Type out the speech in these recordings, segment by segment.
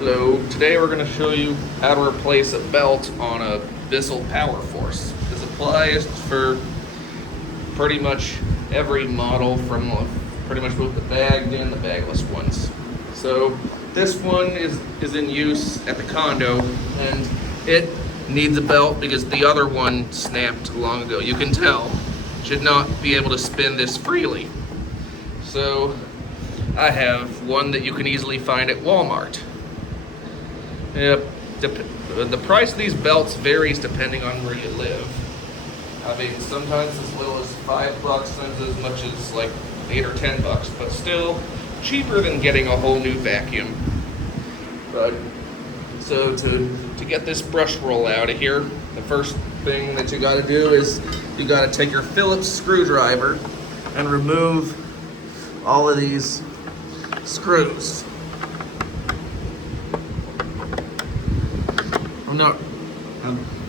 Hello, today we're going to show you how to replace a belt on a Bissell PowerForce. This applies for pretty much every model from pretty much both the bagged and the bagless ones. So this one is in use at the condo and it needs a belt because the other one snapped long ago. You can tell, should not be able to spin this freely. So I have one that you can easily find at Walmart. Yep. The price of these belts varies depending on where you live. I mean, sometimes as little as $5, sometimes as much as like $8 or $10, but still cheaper than getting a whole new vacuum. But so to get this brush roll out of here, the first thing that you got to do is you got to take your Phillips screwdriver and remove all of these screws.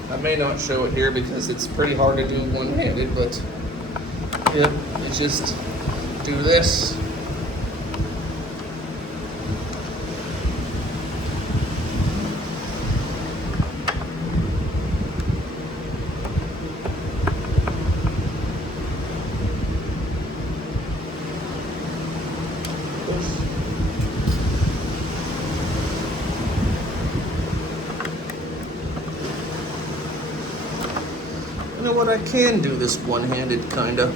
I may not show it here because it's pretty hard to do one-handed, but yep, you just do this. You know what, I can do this one-handed, kinda.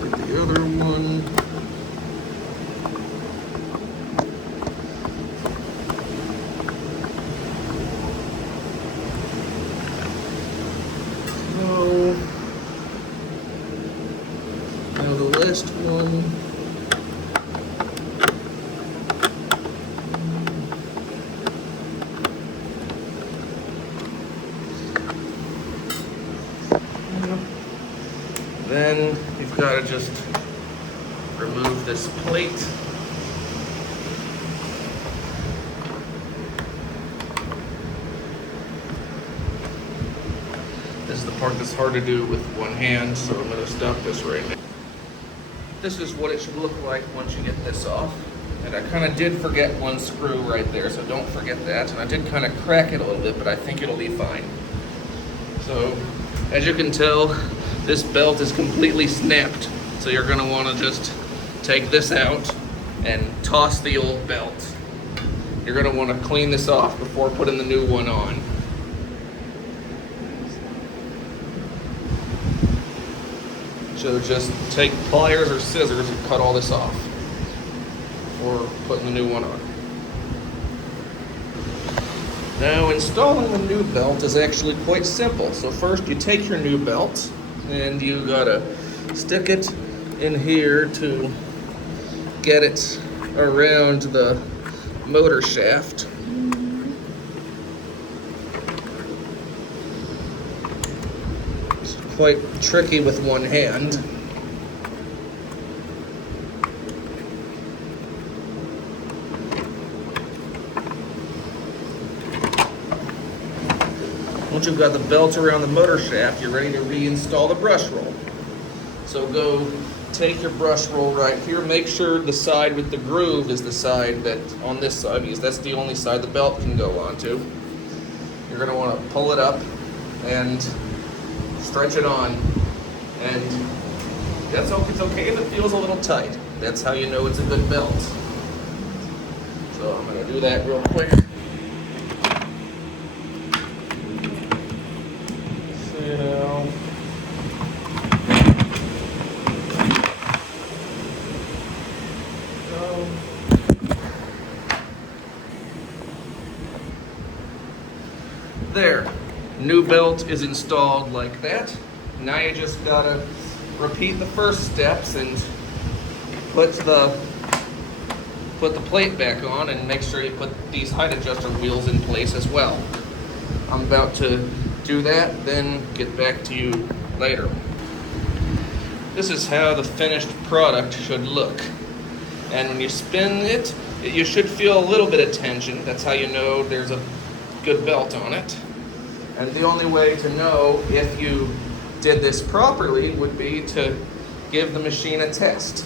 Get the other one. Now the last one. Then you've got to just remove this plate. This is the part that's hard to do with one hand, so I'm going to stop this right now. This is what it should look like once you get this off. And I kind of did forget one screw right there, so don't forget that. And I did kind of crack it a little bit, but I think it'll be fine. So, as you can tell, this belt is completely snapped. So you're gonna wanna just take this out and toss the old belt. You're gonna wanna clean this off before putting the new one on. So just take pliers or scissors and cut all this off before putting the new one on. Now installing the new belt is actually quite simple. So first you take your new belt and you gotta stick it in here to get it around the motor shaft. Quite tricky with one hand. Once you've got the belt around the motor shaft, you're ready to reinstall the brush roll. So go take your brush roll right here. Make sure the side with the groove is the side that on this side, because that's the only side the belt can go onto. You're going to want to pull it up and stretch it on, and it's okay if it feels a little tight. That's how you know it's a good belt. So I'm going to do that real quick. So, there. New belt is installed like that. Now you just gotta repeat the first steps and put the plate back on and make sure you put these height adjuster wheels in place as well. I'm about to do that, then get back to you later. This is how the finished product should look. And when you spin it, you should feel a little bit of tension. That's how you know there's a good belt on it. And the only way to know if you did this properly would be to give the machine a test.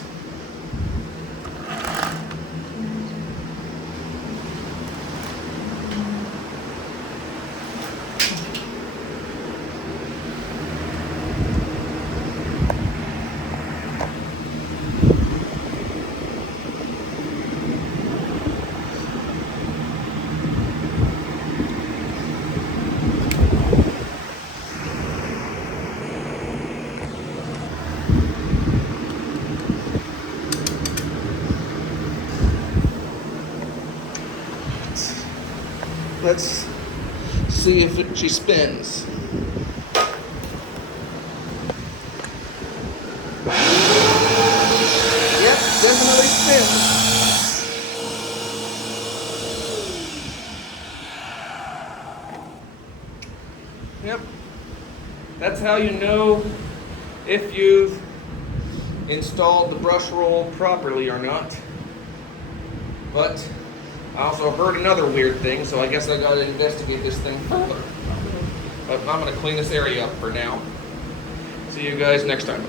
Let's see if she spins. Yep, definitely spins. Yep. That's how you know if you've installed the brush roll properly or not. But I also heard another weird thing, so I guess I gotta investigate this thing further. But I'm gonna clean this area up for now. See you guys next time.